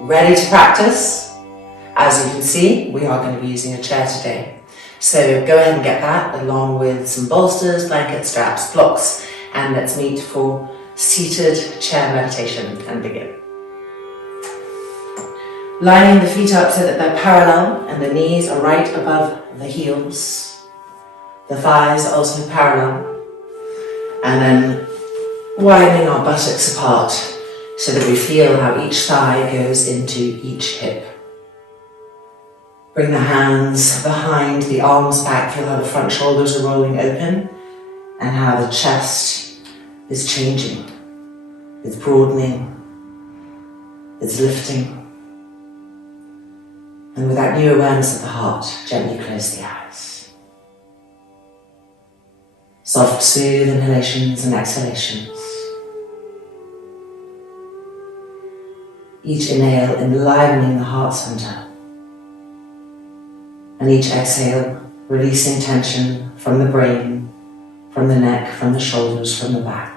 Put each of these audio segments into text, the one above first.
Ready to practice? As you can see, we are going to be using a chair today. So go ahead and get that along with some bolsters, blankets, straps, blocks, and let's meet for seated chair meditation and begin. Lining the feet up so that they're parallel and the knees are right above the heels. The thighs are also parallel. And then widening our buttocks apart so that we feel how each thigh goes into each hip. Bring the hands behind, the arms back, feel how the front shoulders are rolling open and how the chest is changing. It's broadening, it's lifting. And with that new awareness of the heart, gently close the eyes. Soft, smooth inhalations and exhalations. Each inhale enlivening the heart center. And each exhale releasing tension from the brain, from the neck, from the shoulders, from the back.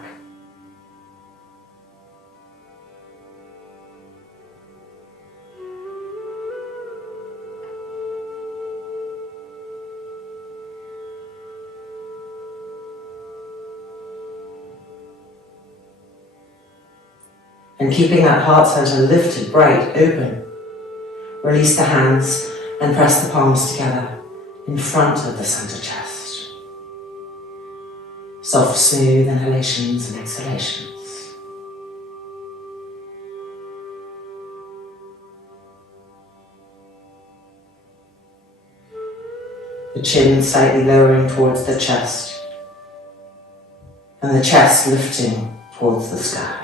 And keeping that heart center lifted, bright, open, release the hands and press the palms together in front of the center chest. Soft, smooth inhalations and exhalations. The chin slightly lowering towards the chest and the chest lifting towards the sky.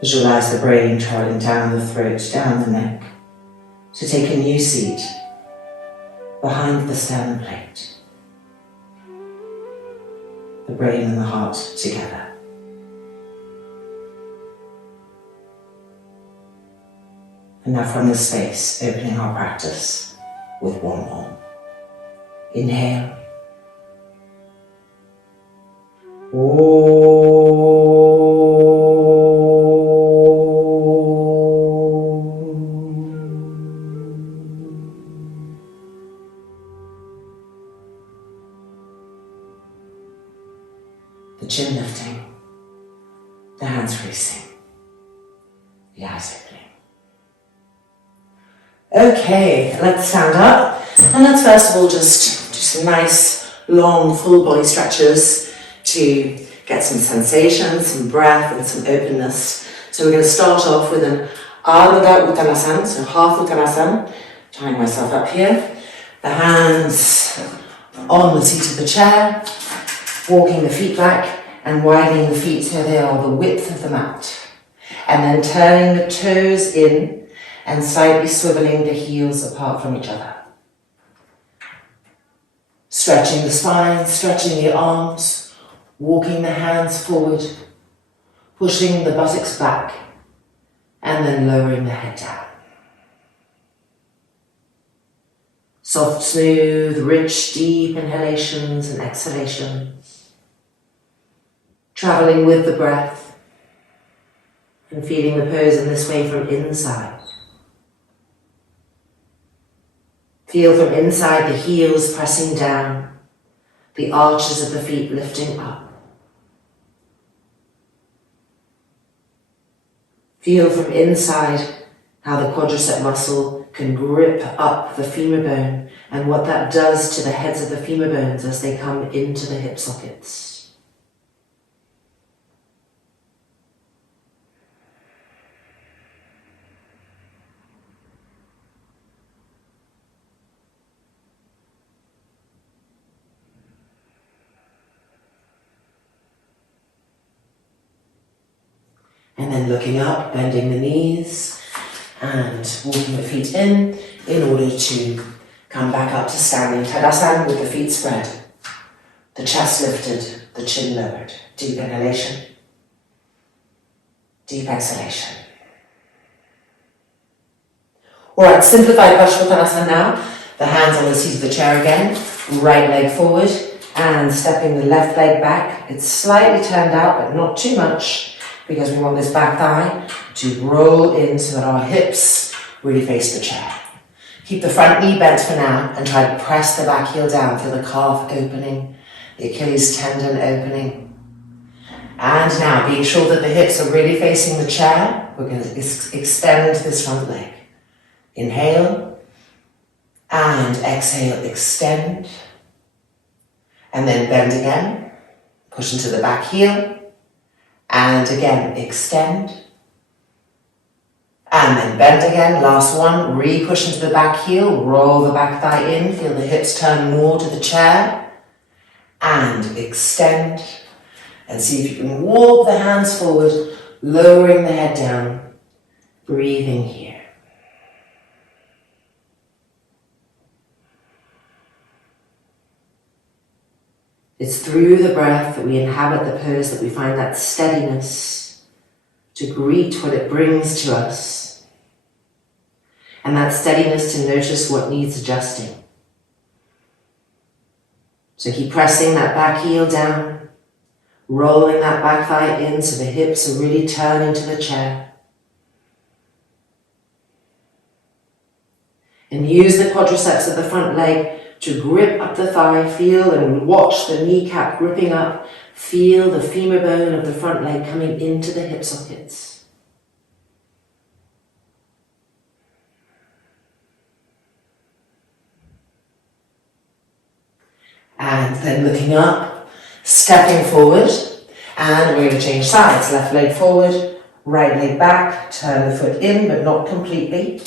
Visualize the brain traveling down the throat, down the neck, to take a new seat behind the sternum plate. The brain and the heart together. And now from this space, opening our practice with one more. Inhale. The chin lifting, the hands releasing, the eyes opening. Okay, let's stand up and let's first of all just do some nice, long, full body stretches to get some sensation, some breath and some openness. So we're going to start off with an Ardha Uttanasana, so half Uttanasana, tying myself up here. The hands on the seat of the chair, walking the feet back and widening the feet so they are the width of the mat. And then turning the toes in and slightly swiveling the heels apart from each other. Stretching the spine, stretching the arms, walking the hands forward, pushing the buttocks back, and then lowering the head down. Soft, smooth, rich, deep inhalations and exhalations. Traveling with the breath and feeling the pose in this way from inside. Feel from inside the heels pressing down, the arches of the feet lifting up. Feel from inside how the quadricep muscle can grip up the femur bone and what that does to the heads of the femur bones as they come into the hip sockets. And then looking up, bending the knees and walking the feet in order to come back up to standing Tadasana with the feet spread. The chest lifted, the chin lowered. Deep inhalation, deep exhalation. Alright, simplified Paschimottanasana now. The hands on the seat of the chair again, right leg forward, And stepping the left leg back. It's slightly turned out, but not too much, because we want this back thigh to roll in so that our hips really face the chair. Keep the front knee bent for now and try to press the back heel down. Feel the calf opening, the Achilles tendon opening. And now, being sure that the hips are really facing the chair, we're going to extend this front leg. Inhale and exhale, extend. And then bend again, push into the back heel. And again, extend. And then bend again, last one, re-push into the back heel, roll the back thigh in, feel the hips turn more to the chair. And extend. And see if you can walk the hands forward, lowering the head down, breathing here. It's through the breath that we inhabit the pose, that we find that steadiness to greet what it brings to us. And that steadiness to notice what needs adjusting. So keep pressing that back heel down. Rolling that back thigh in so the hips are really turning to the chair. And use the quadriceps of the front leg to grip up the thigh. Feel and watch the kneecap gripping up. Feel the femur bone of the front leg coming into the hip sockets. And then looking up. Stepping forward, and we're going to change sides. Left leg forward, right leg back, turn the foot in, but not completely.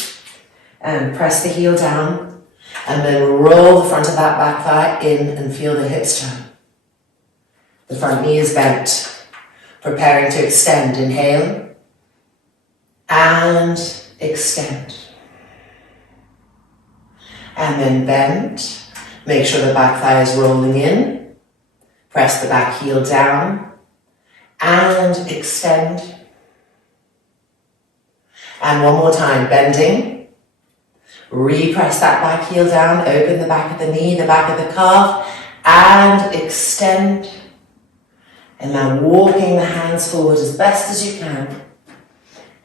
And press the heel down, and then roll the front of that back thigh in and feel the hips turn. The front knee is bent, preparing to extend. Inhale, and extend. And then bend. Make sure the back thigh is rolling in. Press the back heel down and extend. And one more time, bending. Repress that back heel down, open the back of the knee, the back of the calf, and extend. And now walking the hands forward as best as you can.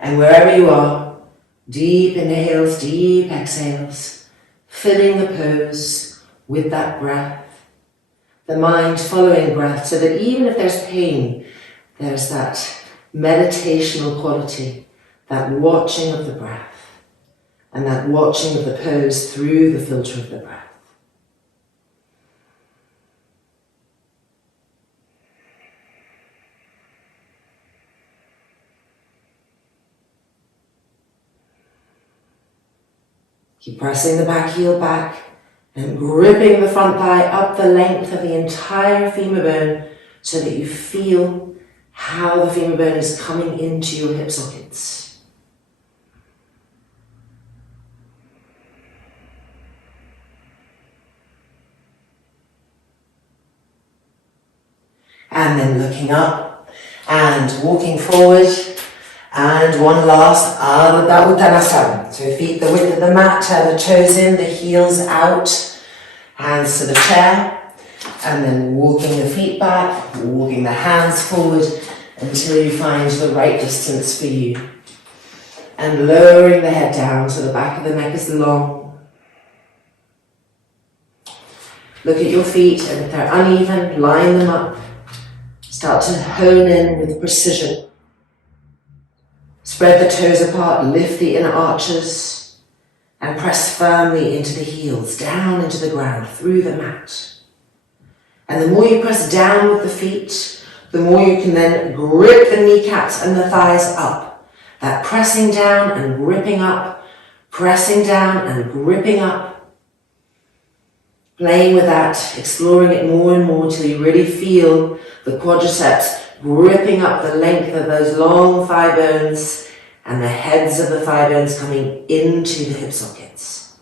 And wherever you are, deep inhales, deep exhales, filling the pose with that breath. The mind following breath, so that even if there's pain, there's that meditational quality, that watching of the breath, and that watching of the pose through the filter of the breath. Keep pressing the back heel back, and gripping the front thigh up the length of the entire femur bone so that you feel how the femur bone is coming into your hip sockets. And then looking up and walking forward. And one last Ardha Uttanasana. So feet the width of the mat, turn the toes in, the heels out, hands to the chair, and then walking the feet back, walking the hands forward until you find the right distance for you. And lowering the head down so the back of the neck is long. Look at your feet, and if they're uneven, line them up. Start to hone in with precision. Spread the toes apart, lift the inner arches, and press firmly into the heels, down into the ground, through the mat. And the more you press down with the feet, the more you can then grip the kneecaps and the thighs up. That pressing down and gripping up, pressing down and gripping up. Playing with that, exploring it more and more till you really feel the quadriceps gripping up the length of those long thigh bones and the heads of the thigh bones coming into the hip sockets.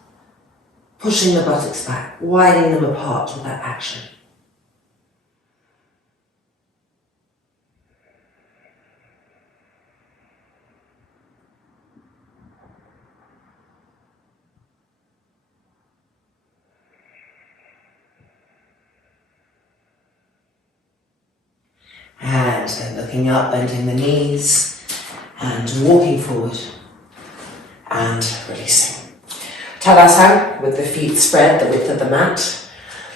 Pushing the buttocks back, widening them apart with that action. And then looking up, bending the knees and walking forward and releasing. Tadasana with the feet spread the width of the mat.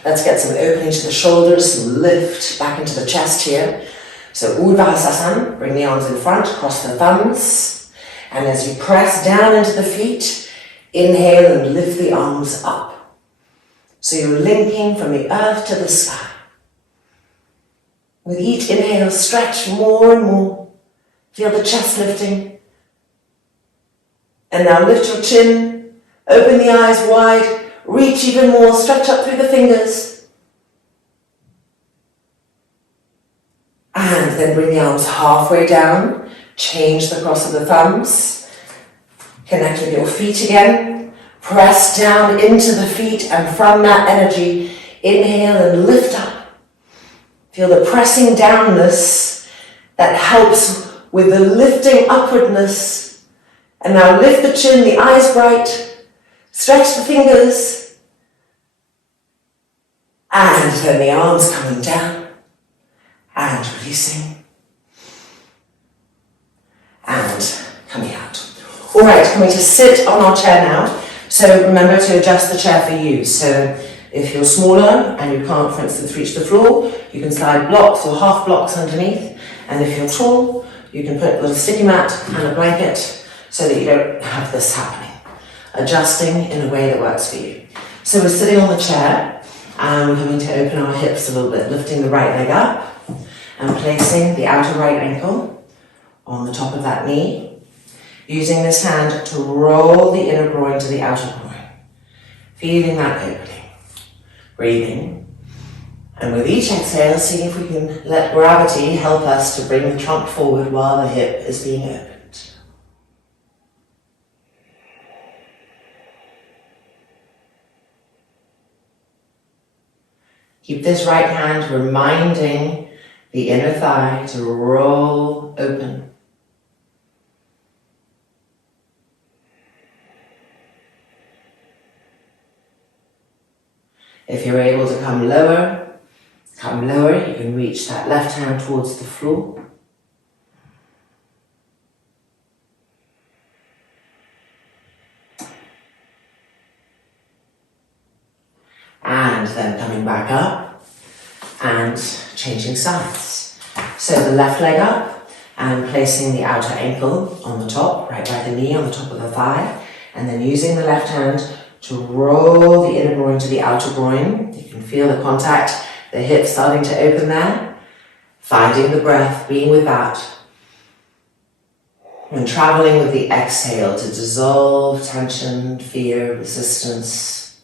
Let's get some opening to the shoulders, some lift back into the chest here. So Urdhva, bring the arms in front, cross the thumbs. And as you press down into the feet, inhale and lift the arms up. So you're linking from the earth to the sky. With each inhale, stretch more and more. Feel the chest lifting. And now lift your chin, open the eyes wide, reach even more, stretch up through the fingers. And then bring the arms halfway down, change the cross of the thumbs. Connect with your feet again. Press down into the feet, and from that energy, inhale and lift up. Feel the pressing downness that helps with the lifting upwardness. And now lift the chin, the eyes bright, stretch the fingers, and then the arms coming down and releasing and coming out. All right, coming to sit on our chair now. So remember to adjust the chair for you. So if you're smaller and you can't, for instance, reach the floor, you can slide blocks or half blocks underneath. And if you're tall, you can put a little sticky mat and a blanket so that you don't have this happening. Adjusting in a way that works for you. So we're sitting on the chair and we're coming to open our hips a little bit, lifting the right leg up and placing the outer right ankle on the top of that knee. Using this hand to roll the inner groin to the outer groin. Feeling that opening. Breathing. And with each exhale, seeing if we can let gravity help us to bring the trunk forward while the hip is being opened. Keep this right hand reminding the inner thigh to roll open. If you're able to come lower. You can reach that left hand towards the floor. And then coming back up and changing sides. So the left leg up and placing the outer ankle on the top, right by the knee on the top of the thigh. And then using the left hand to roll the inner groin to the outer groin. You can feel the contact, the hips starting to open there. Finding the breath, being with that. And traveling with the exhale to dissolve tension, fear, resistance.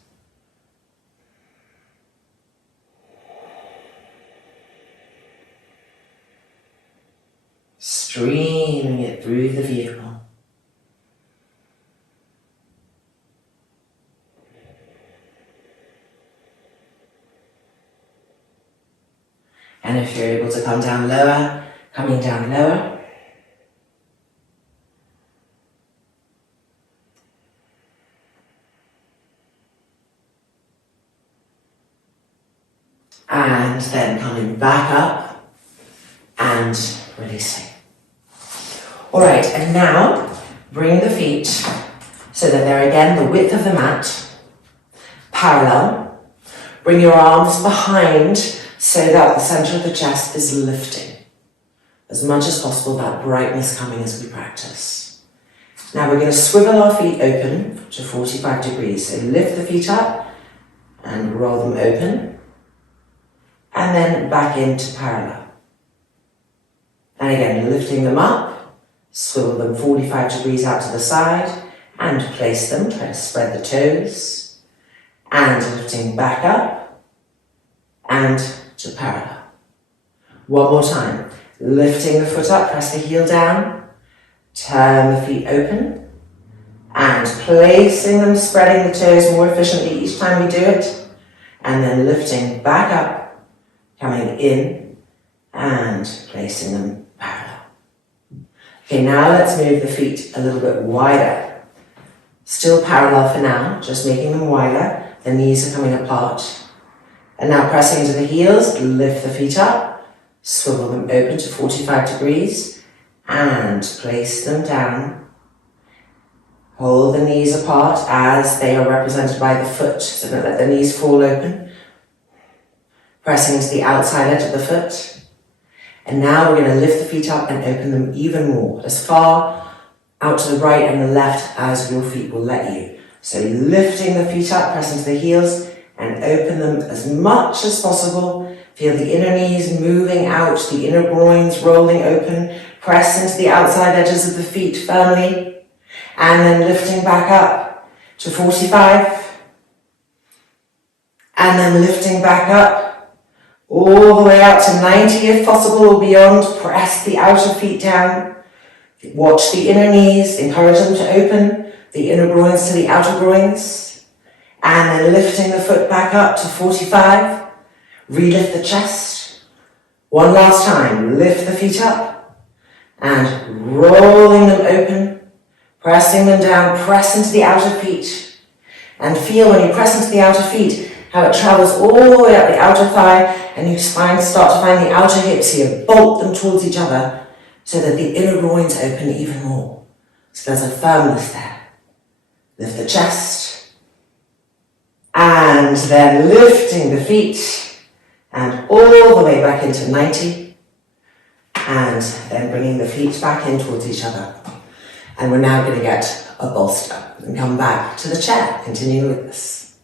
Streaming it through the vehicle. And if you're able to come down lower, coming down lower. And then coming back up and releasing. All right, and now bring the feet so that they're again the width of the mat, parallel. Bring your arms behind so that the center of the chest is lifting. As much as possible, that brightness coming as we practice. Now we're going to swivel our feet open to 45 degrees. So lift the feet up and roll them open. And then back into parallel. And again, lifting them up, swivel them 45 degrees out to the side and place them. Try to spread the toes. And lifting back up and to parallel. One more time. Lifting the foot up, press the heel down, turn the feet open, and placing them, spreading the toes more efficiently each time we do it, and then lifting back up, coming in, and placing them parallel. Okay, now let's move the feet a little bit wider. Still parallel for now, just making them wider. The knees are coming apart. And now pressing into the heels, lift the feet up, Swivel them open to 45 degrees and place them down. Hold the knees apart as they are represented by the foot, so don't let the knees fall open. Pressing into the outside edge of the foot. And now we're going to lift the feet up and open them even more, as far out to the right and the left as your feet will let you. So lifting the feet up, press into the heels and open them as much as possible. Feel the inner knees moving out, the inner groins rolling open. Press into the outside edges of the feet firmly. And then lifting back up to 45. And then lifting back up all the way out to 90 if possible or beyond. Press the outer feet down. Watch the inner knees, encourage them to open, the inner groins to the outer groins. And then lifting the foot back up to 45. Relift the chest. One last time, lift the feet up and rolling them open, pressing them down, press into the outer feet. And feel when you press into the outer feet, how it travels all the way up the outer thigh and you start to find the outer hips here, bolt them towards each other so that the inner groins open even more. So there's a firmness there. Lift the chest and then lifting the feet and all the way back into 90 and then bringing the feet back in towards each other. And we're now going to get a bolster and come back to the chair, continuing with this.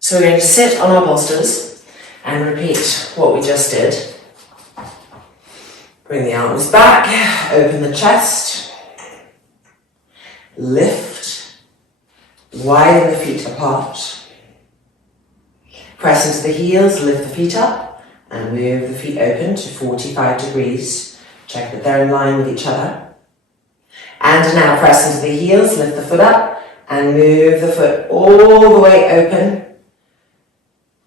So we're going to sit on our bolsters and repeat what we just did. Bring the arms back, open the chest, lift, widen the feet apart, press into the heels, lift the feet up and move the feet open to 45 degrees. Check that they're in line with each other. And now press into the heels, lift the foot up and move the foot all the way open.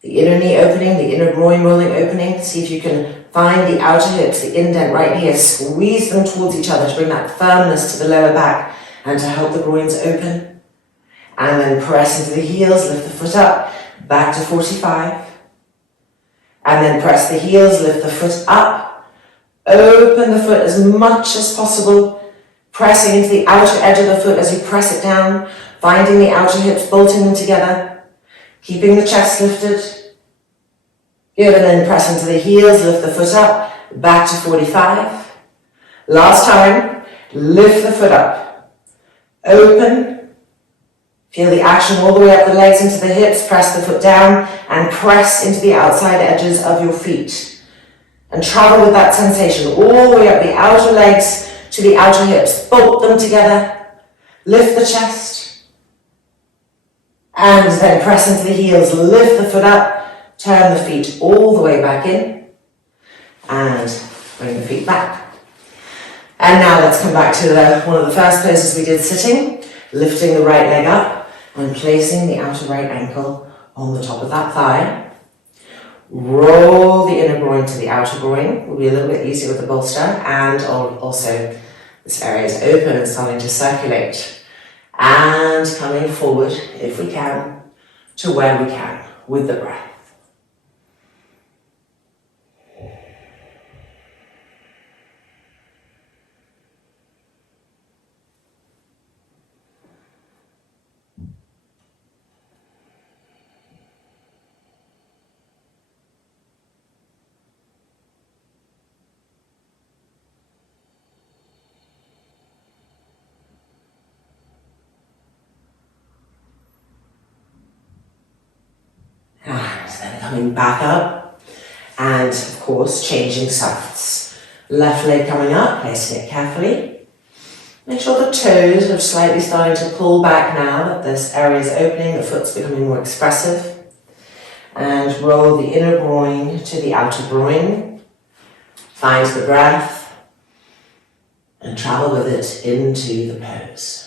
The inner knee opening, the inner groin rolling opening. See if you can find the outer hips, the indent right here. Squeeze them towards each other to bring that firmness to the lower back and to help the groins open. And then press into the heels, lift the foot up, back to 45. And then press the heels, lift the foot up. Open the foot as much as possible, pressing into the outer edge of the foot as you press it down, finding the outer hips, bolting them together. Keeping the chest lifted. Good, and then press into the heels, lift the foot up, back to 45. Last time, lift the foot up. Open. Feel the action all the way up the legs into the hips, press the foot down and press into the outside edges of your feet. And travel with that sensation all the way up the outer legs to the outer hips. Bolt them together. Lift the chest. And then press into the heels, lift the foot up, turn the feet all the way back in, and bring the feet back. And now let's come back to one of the first poses we did sitting, lifting the right leg up and placing the outer right ankle on the top of that thigh. Roll the inner groin to the outer groin. Will be a little bit easier with the bolster, and also this area is open and starting to circulate. And coming forward, if we can, to where we can with the breath. And then coming back up, and of course changing sides. Left leg coming up, placing it carefully. Make sure the toes are slightly starting to pull back now that this area is opening, the foot's becoming more expressive. And roll the inner groin to the outer groin. Find the breath and travel with it into the pose.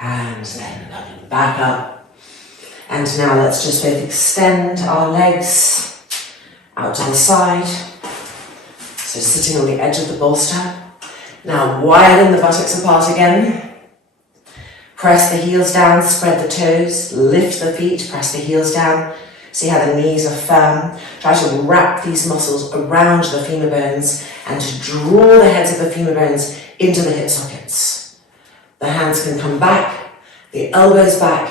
and then coming back up. And now let's just both extend our legs out to the side. So sitting on the edge of the bolster. Now widen the buttocks apart again. Press the heels down, spread the toes, lift the feet, press the heels down. See how the knees are firm. Try to wrap these muscles around the femur bones and to draw the heads of the femur bones into the hip sockets. The hands can come back, the elbows back,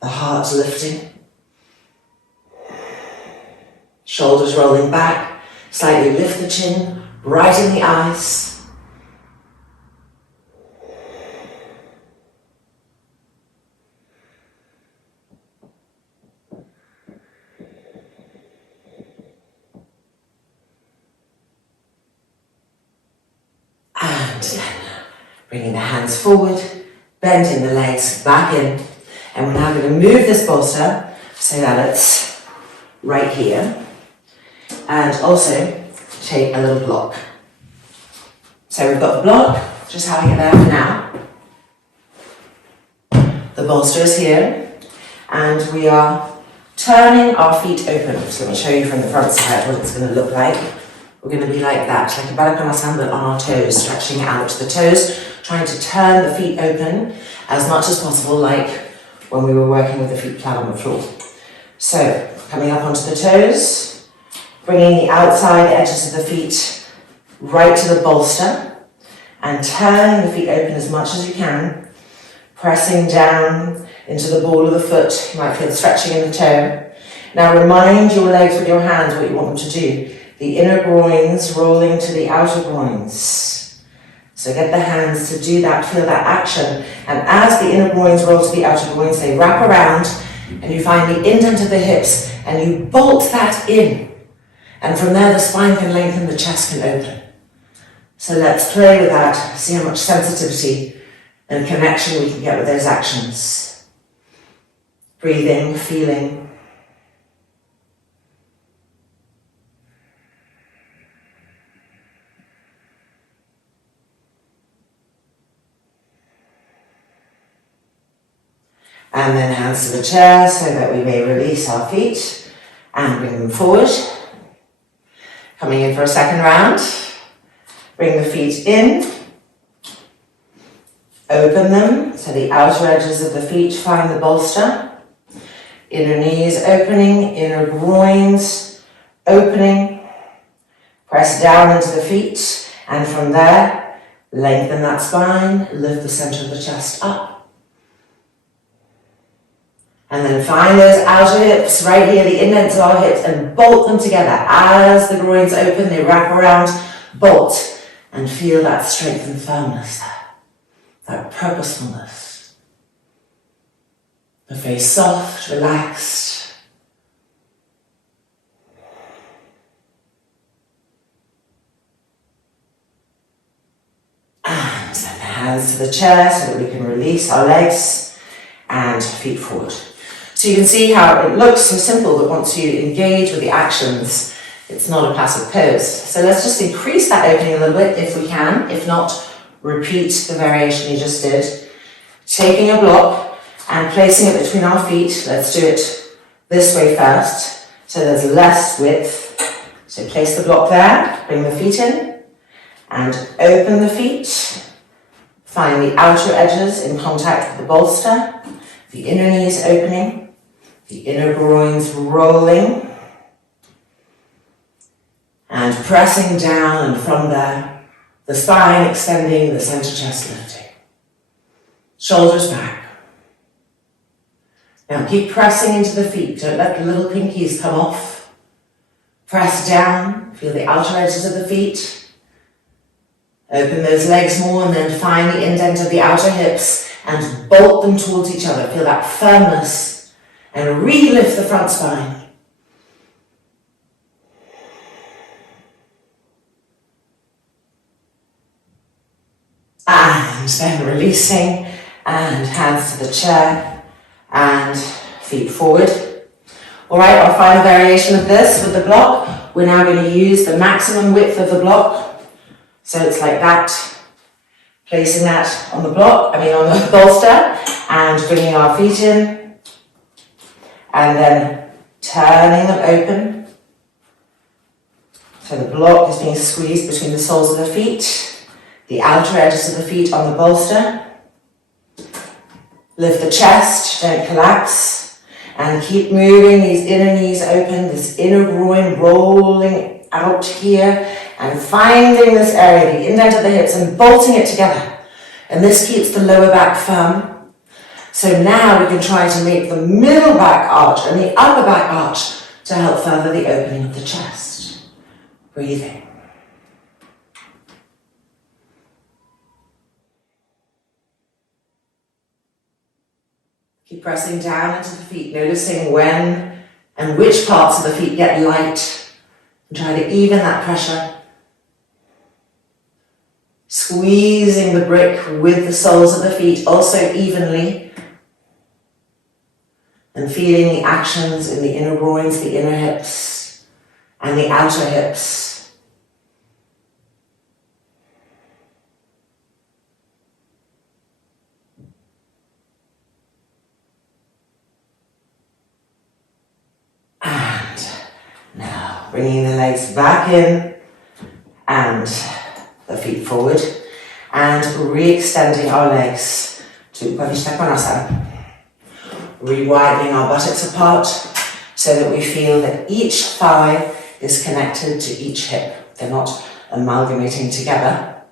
the heart lifting. Shoulders rolling back, slightly lift the chin, brighten the eyes. And then bringing the hands forward, bending the legs back in. And we're now going to move this bolster so that it's right here. And also take a little block. So we've got the block, just having it there for now. The bolster is here. And we are turning our feet open. So let me show you from the front side what it's going to look like. We're going to be like that, like a Baddha but on our toes, stretching out the toes, trying to turn the feet open as much as possible, like when we were working with the feet flat on the floor. So, coming up onto the toes, bringing the outside edges of the feet right to the bolster, and turning the feet open as much as you can, pressing down into the ball of the foot. You might feel stretching in the toe. Now remind your legs with your hands what you want them to do. The inner groins rolling to the outer groins. So get the hands to do that, feel that action. And as the inner groins roll to the outer groins, they wrap around and you find the indent of the hips and you bolt that in. And from there the spine can lengthen, the chest can open. So let's play with that, see how much sensitivity and connection we can get with those actions. Breathing, feeling. And then hands to the chair so that we may release our feet and bring them forward. Coming in for a second round. Bring the feet in. Open them so the outer edges of the feet find the bolster. Inner knees opening, inner groins opening. Press down into the feet and from there, lengthen that spine, lift the center of the chest up. And then find those outer hips right here, the indents of our hips, and bolt them together. As the groins open, they wrap around, bolt, and feel that strength and firmness there, that purposefulness. The face soft, relaxed. And then the hands to the chair so that we can release our legs and feet forward. So you can see how it looks so simple, but once you engage with the actions, it's not a passive pose. So let's just increase that opening a little bit if we can. If not, repeat the variation you just did. Taking a block and placing it between our feet. Let's do it this way first, so there's less width. So place the block there, bring the feet in, and open the feet. Find the outer edges in contact with the bolster, the inner knees opening, the inner groins rolling, and pressing down, and from there, the spine extending, the center chest lifting. Shoulders back. Now keep pressing into the feet, don't let the little pinkies come off. Press down, feel the outer edges of the feet. Open those legs more and then find the indent of the outer hips and bolt them towards each other. Feel that firmness and re-lift the front spine. And then releasing and hands to the chair and feet forward. All right, our final variation of this with the block. We're now going to use the maximum width of the block. So it's like that. Placing that on the block, on the bolster, and bringing our feet in, and then turning them open. So the block is being squeezed between the soles of the feet, the outer edges of the feet on the bolster. Lift the chest, don't collapse, and keep moving these inner knees open, this inner groin rolling out here, and finding this area, the indent of the hips, and bolting it together. And this keeps the lower back firm. So now we can try to make the middle back arch and the upper back arch to help further the opening of the chest. Breathe in. Keep pressing down into the feet, noticing when and which parts of the feet get light. And try to even that pressure. Squeezing the brick with the soles of the feet also evenly. And feeling the actions in the inner groins, the inner hips, and the outer hips. And now bringing the legs back in and the feet forward, and re-extending our legs to Upavishta Konasana. Re-widening our buttocks apart so that we feel that each thigh is connected to each hip. They're not amalgamating together.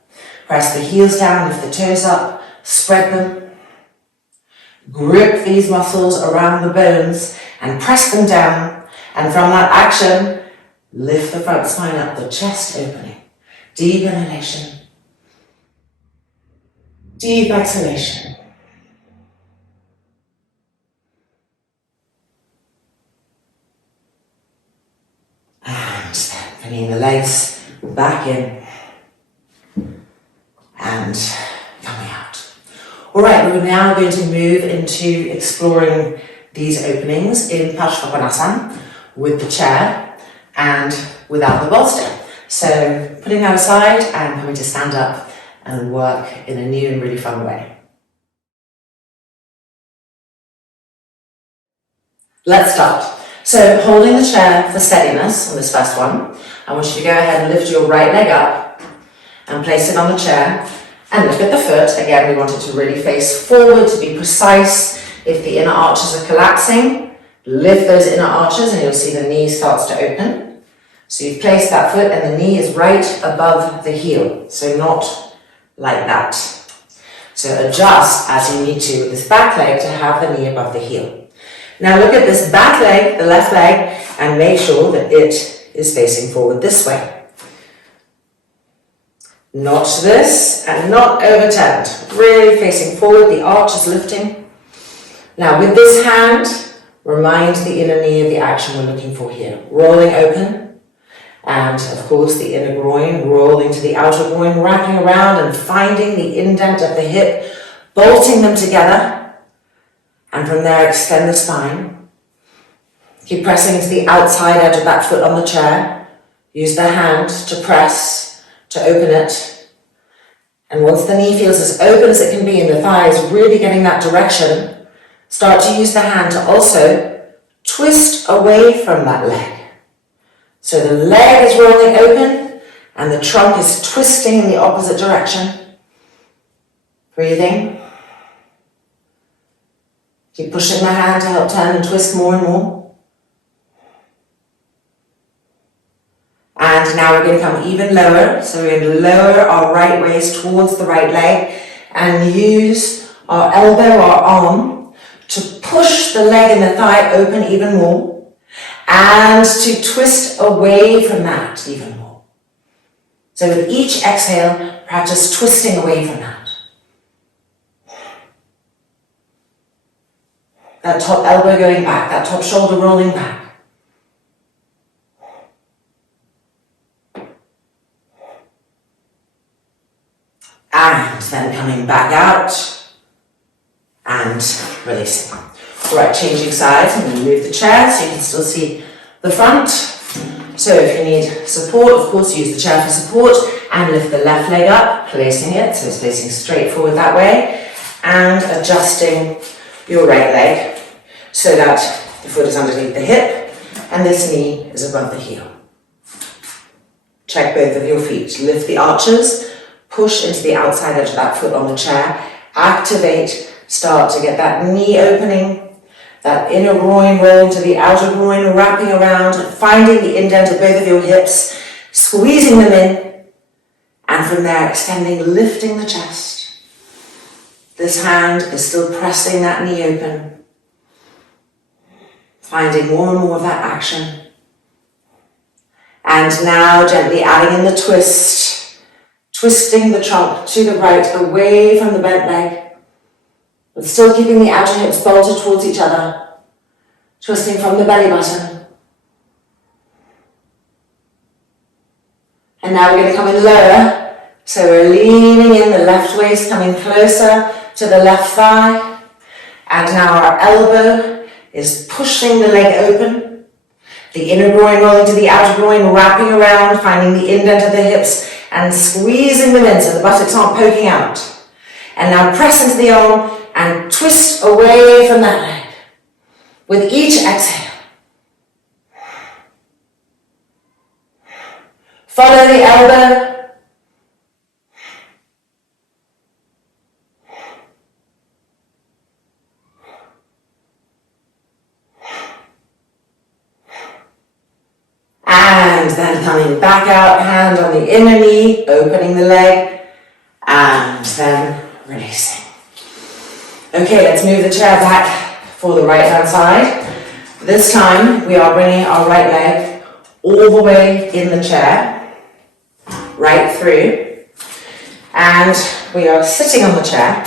Press the heels down, lift the toes up, spread them. Grip these muscles around the bones and press them down. And from that action, lift the front spine up, the chest opening. Deep inhalation. Deep exhalation. And then bringing the legs back in and coming out. All right, we're now going to move into exploring these openings in Parsvakonasana with the chair and without the bolster. So putting that aside and coming to stand up and work in a new and really fun way. Let's start. So holding the chair for steadiness on this first one, I want you to go ahead and lift your right leg up and place it on the chair and look at the foot. Again, we want it to really face forward to be precise. If the inner arches are collapsing, lift those inner arches and you'll see the knee starts to open. So you've placed that foot and the knee is right above the heel, so not like that. So adjust as you need to with this back leg to have the knee above the heel. Now look at this back leg, the left leg, and make sure that it is facing forward this way. Not this and not overturned. Really facing forward, the arch is lifting. Now with this hand, remind the inner knee of the action we're looking for here. Rolling open. And of course the inner groin, rolling to the outer groin, wrapping around and finding the indent of the hip, bolting them together. And from there, extend the spine. Keep pressing into the outside edge of that foot on the chair. Use the hand to press, to open it. And once the knee feels as open as it can be and the thigh is really getting that direction, start to use the hand to also twist away from that leg. So the leg is rolling open and the trunk is twisting in the opposite direction. Breathing. Keep pushing the hand to help turn and twist more and more. And now we're going to come even lower. So we're going to lower our right waist towards the right leg and use our elbow, our arm, to push the leg and the thigh open even more and to twist away from that even more. So with each exhale, practice twisting away from that. That top elbow going back, that top shoulder rolling back. And then coming back out and releasing. All right, changing sides. I'm going to move the chair so you can still see the front. So if you need support, of course, use the chair for support and lift the left leg up, placing it so it's facing straight forward that way, and adjusting your right leg so that the foot is underneath the hip and this knee is above the heel. Check both of your feet. Lift the arches, push into the outside edge of that foot on the chair, activate, start to get that knee opening, that inner groin rolling to the outer groin, wrapping around, finding the indent of both of your hips, squeezing them in, and from there extending, lifting the chest. This hand is still pressing that knee open, finding more and more of that action. And now gently adding in the twist, twisting the trunk to the right, away from the bent leg, but still keeping the outer hips bolted towards each other, twisting from the belly button. And now we're going to come in lower, so we're leaning in, the left waist coming closer to the left thigh, and now our elbow is pushing the leg open, the inner groin rolling to the outer groin, wrapping around, finding the indent of the hips and squeezing them in so the buttocks aren't poking out. And now press into the arm and twist away from that leg. With each exhale, follow the elbow, and then coming back out, hand on the inner knee, opening the leg, and then releasing. Okay, let's move the chair back for the right hand side. This time we are bringing our right leg all the way in the chair, right through, and we are sitting on the chair,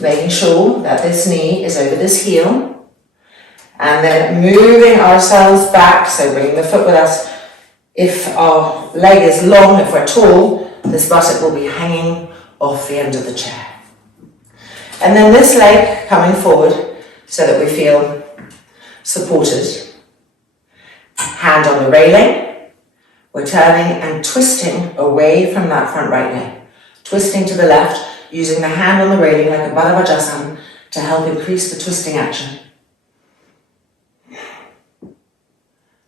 making sure that this knee is over this heel, and then moving ourselves back, so bringing the foot with us. If our leg is long, if we're tall, this buttock will be hanging off the end of the chair. And then this leg coming forward so that we feel supported. Hand on the railing. We're turning and twisting away from that front right leg. Twisting to the left, using the hand on the railing like a Baddha Bhajasan to help increase the twisting action.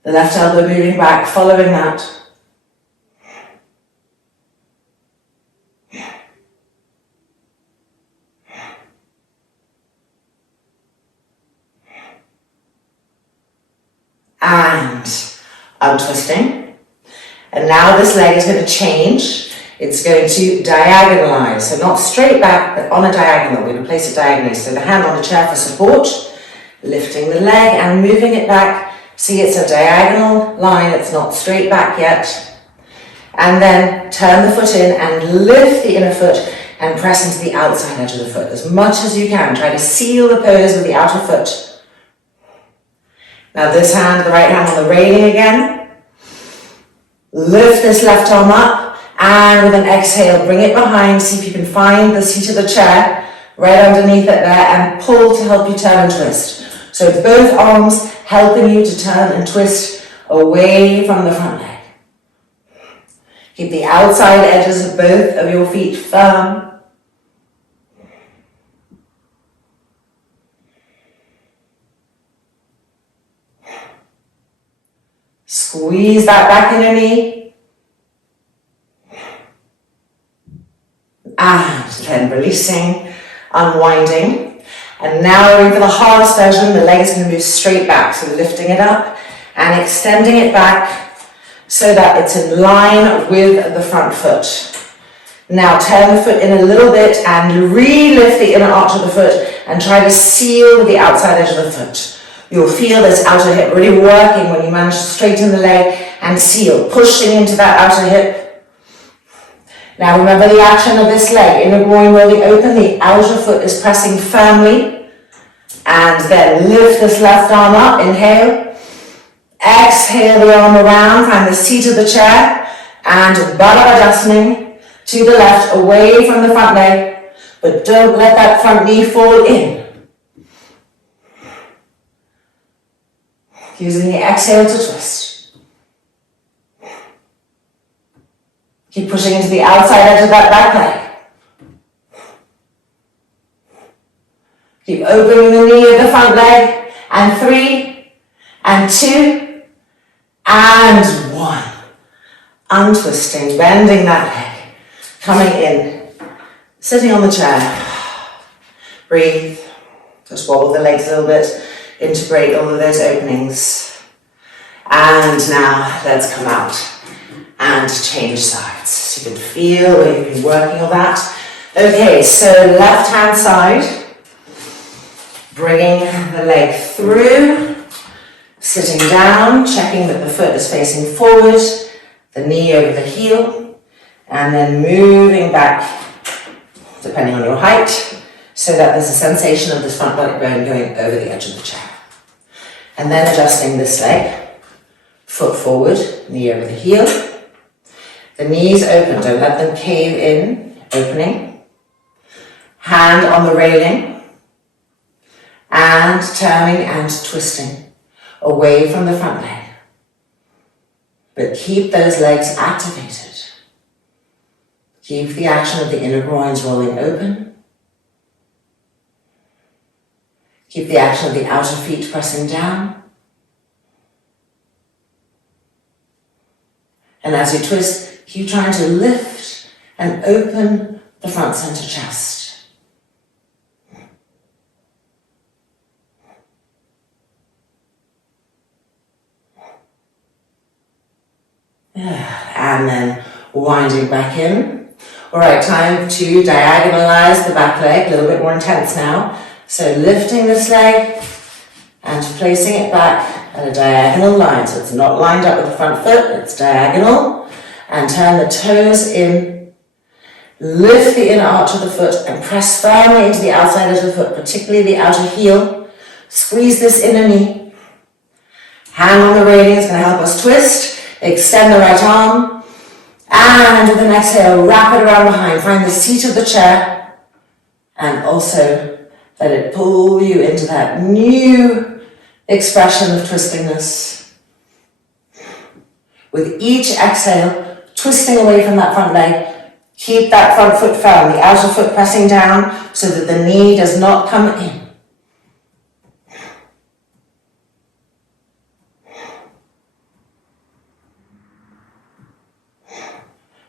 The left elbow moving back, following that. And untwisting. And now this leg is going to change. It's going to diagonalize. So not straight back, but on a diagonal. We're going to place it diagonally. So the hand on the chair for support, lifting the leg and moving it back. See, it's a diagonal line. It's not straight back yet. And then turn the foot in and lift the inner foot and press into the outside edge of the foot as much as you can. Try to seal the pose with the outer foot. Now this hand, the right hand on the railing again. Lift this left arm up and with an exhale, bring it behind. See if you can find the seat of the chair right underneath it there and pull to help you turn and twist. So both arms helping you to turn and twist away from the front leg. Keep the outside edges of both of your feet firm. Squeeze that back inner knee. And then releasing, unwinding. And now we're in for the hardest version. The leg is going to move straight back. So lifting it up and extending it back so that it's in line with the front foot. Now turn the foot in a little bit and re-lift the inner arch of the foot and try to seal with the outside edge of the foot. You'll feel this outer hip really working when you manage to straighten the leg and seal, pushing into that outer hip. Now remember the action of this leg, inner groin rolling open, the outer foot is pressing firmly. And then lift this left arm up, inhale. Exhale the arm around, find the seat of the chair, and Baddha Bhajasaning to the left, away from the front leg, but don't let that front knee fall in. Using the exhale to twist. Keep pushing into the outside edge of that back leg. Keep opening the knee of the front leg. And 3, and 2, and 1. Untwisting, bending that leg. Coming in. Sitting on the chair. Breathe. Just wobble the legs a little bit. Integrate all of those openings. And now let's come out and change sides. So you can feel where you've been working on that. Okay, so left hand side. Bringing the leg through. Sitting down, checking that the foot is facing forward. The knee over the heel. And then moving back, depending on your height, so that there's a sensation of this front body bone going over the edge of the chair. And then adjusting this leg, foot forward, knee over the heel. The knees open, don't let them cave in, opening. Hand on the railing. And turning and twisting away from the front leg. But keep those legs activated. Keep the action of the inner groins rolling open. Keep the action of the outer feet pressing down. And as you twist, keep trying to lift and open the front center chest. And then winding back in. All right, time to diagonalize the back leg, a little bit more intense now. So lifting this leg and placing it back at a diagonal line. So it's not lined up with the front foot, it's diagonal. And turn the toes in. Lift the inner arch of the foot and press firmly into the outside edge of the foot, particularly the outer heel. Squeeze this inner knee. Hand on the railing is going to help us twist. Extend the right arm. And with an exhale, wrap it around behind. Find the seat of the chair. And also let it pull you into that new expression of twistingness. With each exhale, twisting away from that front leg. Keep that front foot firm, the outer foot pressing down so that the knee does not come in.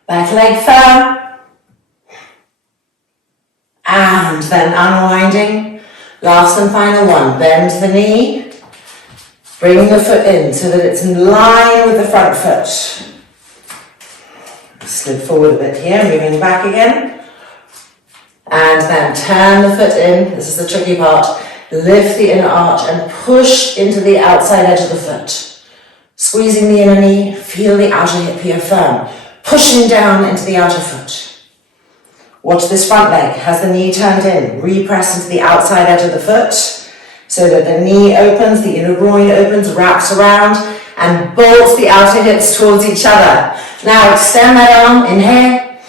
Back leg firm. And then unwinding. Last and final one. Bend the knee. Bring the foot in so that it's in line with the front foot. Slip forward a bit here, moving back again. And then turn the foot in. This is the tricky part. Lift the inner arch and push into the outside edge of the foot. Squeezing the inner knee. Feel the outer hip here firm. Pushing down into the outer foot. Watch this front leg. Has the knee turned in? Repress into the outside edge of the foot so that the knee opens, the inner groin opens, wraps around and bolts the outer hips towards each other. Now extend that arm, inhale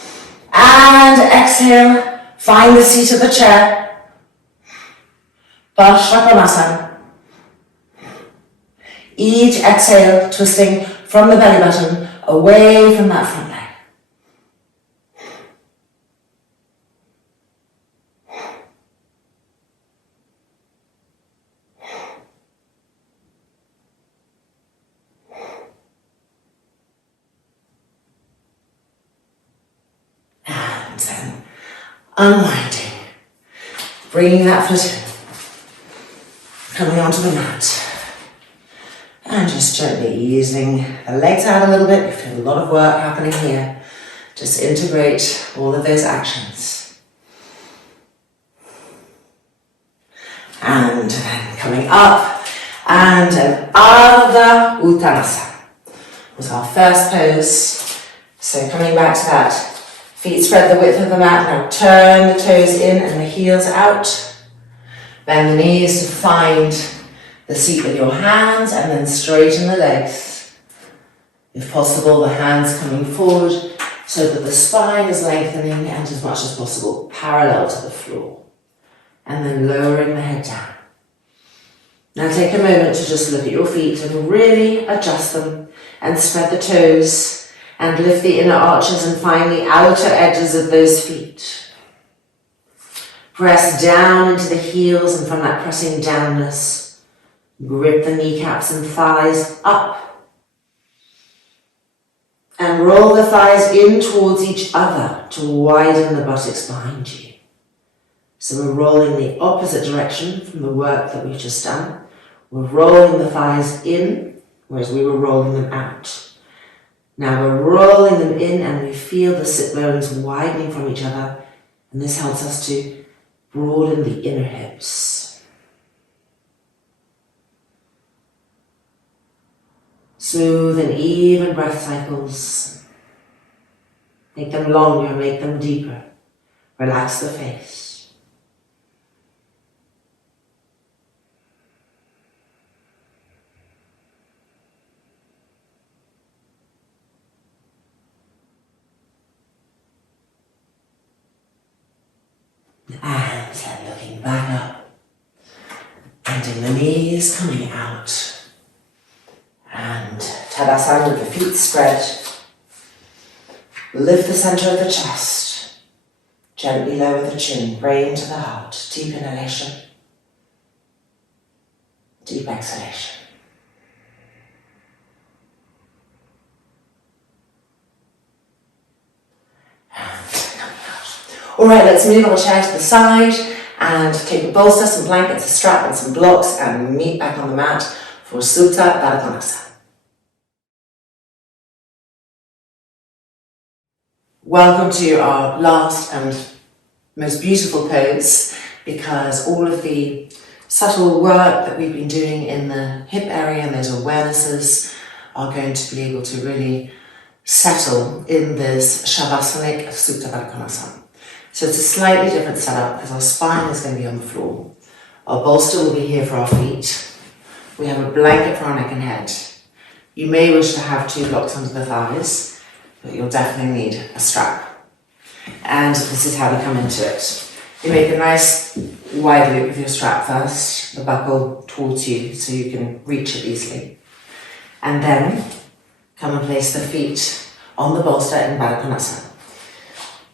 and exhale. Find the seat of the chair. Parsvakonasana. Each exhale, twisting from the belly button away from that front leg. And then unwinding, bringing that foot in, coming onto the mat. And just gently easing the legs out a little bit. You feel a lot of work happening here. Just integrate all of those actions. And then coming up. And an Ardha Uttanasana was our first pose. So coming back to that. Feet spread the width of the mat. Now turn the toes in and the heels out. Bend the knees to find the seat with your hands and then straighten the legs. If possible, the hands coming forward so that the spine is lengthening and as much as possible parallel to the floor. And then lowering the head down. Now take a moment to just look at your feet and really adjust them and spread the toes and lift the inner arches and find the outer edges of those feet. Press down into the heels, and from that pressing downness, grip the kneecaps and thighs up. And roll the thighs in towards each other to widen the buttocks behind you. So we're rolling the opposite direction from the work that we've just done. We're rolling the thighs in, whereas we were rolling them out. Now we're rolling them in and we feel the sit bones widening from each other, and this helps us to broaden the inner hips. Smooth and even breath cycles. Make them longer, make them deeper. Relax the face. And then looking back up, bending the knees, coming out. And Tadasana with the feet spread. Lift the center of the chest. Gently lower the chin, brain to the heart. Deep inhalation. Deep exhalation. Alright, let's move our chair to the side and take a bolster, some blankets, a strap and some blocks and meet back on the mat for Supta Baddha Konasana. Welcome to our last and most beautiful pose, because all of the subtle work that we've been doing in the hip area and those awarenesses are going to be able to really settle in this Shavasanic Supta Baddha Konasana. So it's a slightly different setup because our spine is going to be on the floor. Our bolster will be here for our feet. We have a blanket for our neck and head. You may wish to have 2 blocks under the thighs, but you'll definitely need a strap. And this is how we come into it. You make a nice wide loop with your strap first, the buckle towards you so you can reach it easily. And then come and place the feet on the bolster in Baddha Konasana.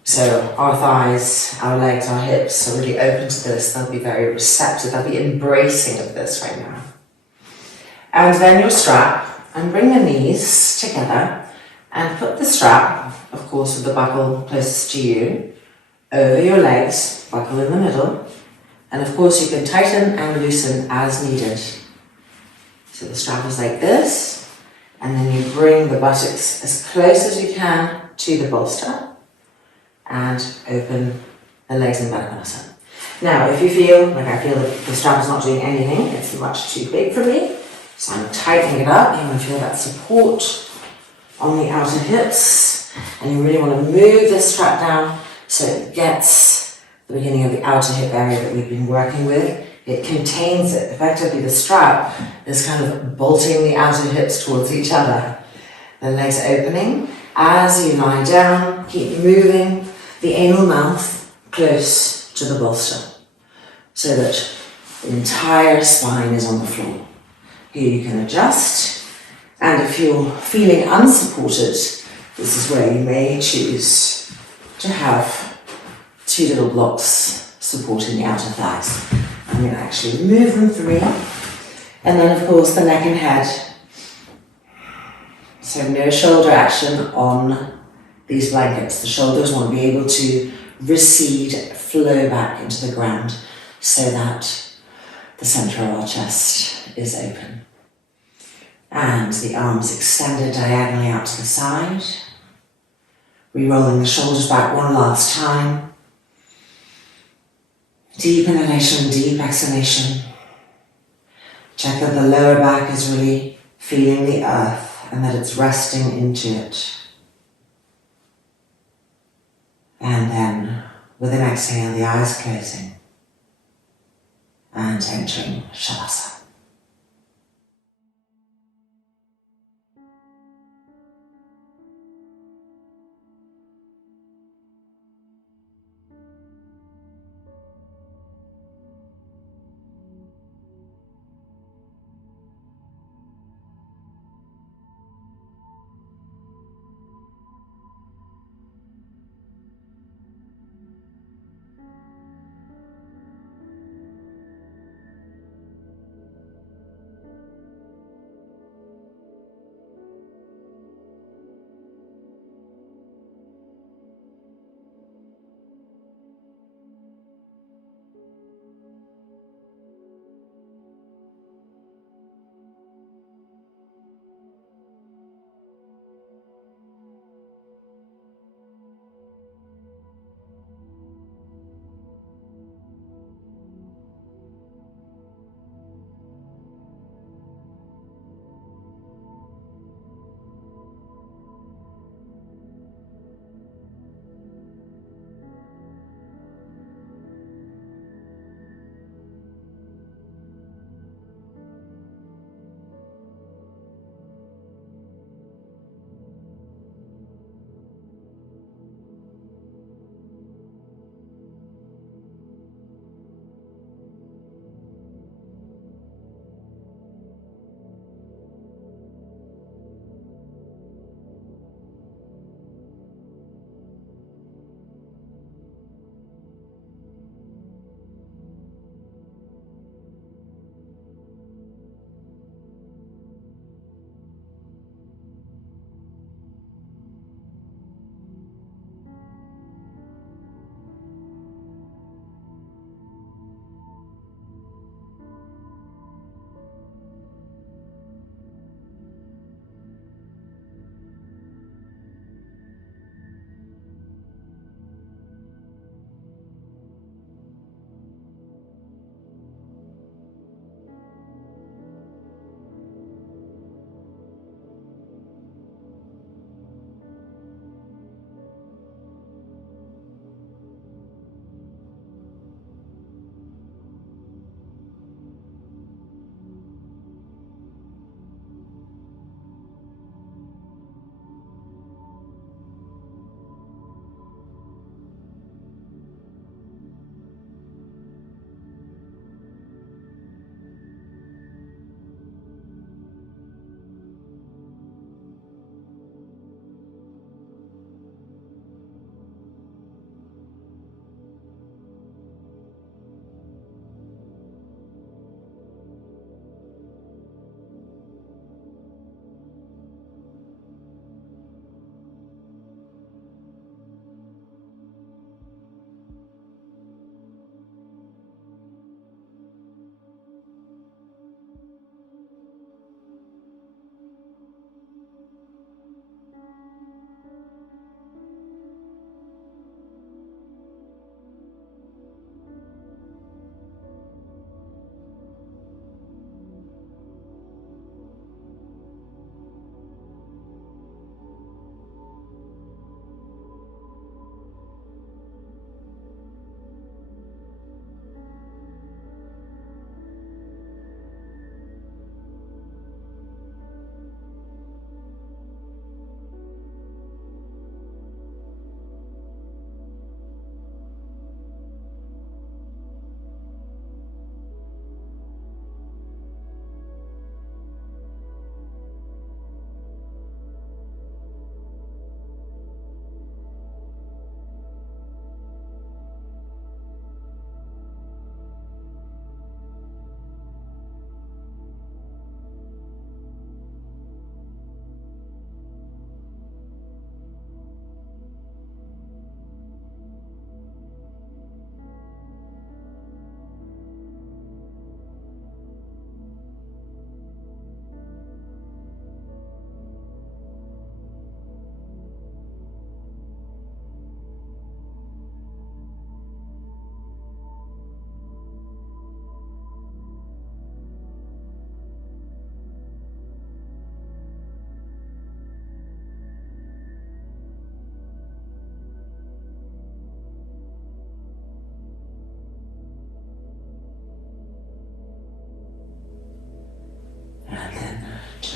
So our thighs, our legs, our hips are really open to this. They'll be very receptive. They'll be embracing of this right now. And then your strap, and bring the knees together and put the strap, of course with the buckle closest to you, over your legs, buckle in the middle. And of course you can tighten and loosen as needed. So the strap is like this, and then you bring the buttocks as close as you can to the bolster. And open the legs in Baddha Konasana. Now, if you feel like I feel that the strap is not doing anything, it's much too big for me, so I'm tightening it up. You want to feel that support on the outer hips, and you really want to move this strap down so it gets the beginning of the outer hip area that we've been working with. It contains it. Effectively, the strap is kind of bolting the outer hips towards each other. The legs are opening. As you lie down, keep moving the anal mouth close to the bolster so that the entire spine is on the floor. Here you can adjust, and if you're feeling unsupported, this is where you may choose to have 2 little blocks supporting the outer thighs. I'm going to actually move them 3, and then of course the neck and head. So no shoulder action on these blankets. The shoulders want to be able to recede, flow back into the ground so that the center of our chest is open. And the arms extended diagonally out to the side. Re-rolling the shoulders back one last time. Deep inhalation, deep exhalation. Check that the lower back is really feeling the earth and that it's resting into it. And then, with an exhale, the eyes closing and entering Shavasana.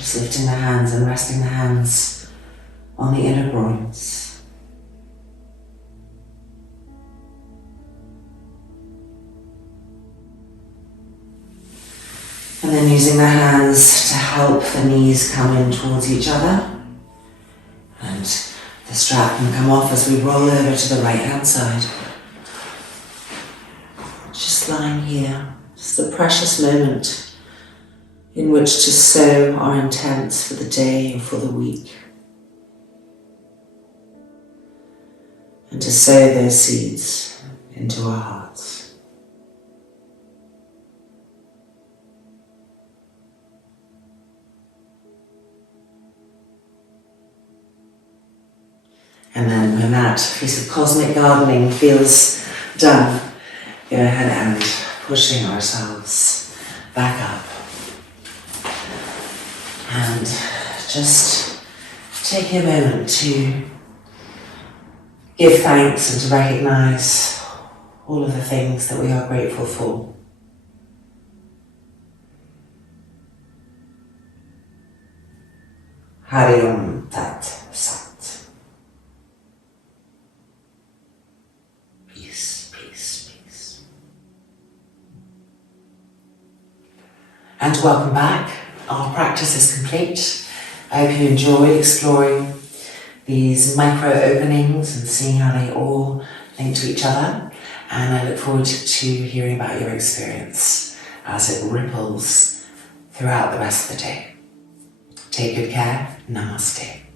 Just lifting the hands and resting the hands on the inner groins. And then using the hands to help the knees come in towards each other. And the strap can come off as we roll over to the right hand side. Just lying here, just a precious moment in which to sow our intents for the day and for the week. And to sow those seeds into our hearts. And then when that piece of cosmic gardening feels done, go ahead and pushing ourselves back up. And just taking a moment to give thanks and to recognize all of the things that we are grateful for. Hari Om Tat Sat. Peace, peace, peace. And welcome back. Our practice is complete. I hope you enjoyed exploring these micro openings and seeing how they all link to each other. And I look forward to hearing about your experience as it ripples throughout the rest of the day. Take good care. Namaste.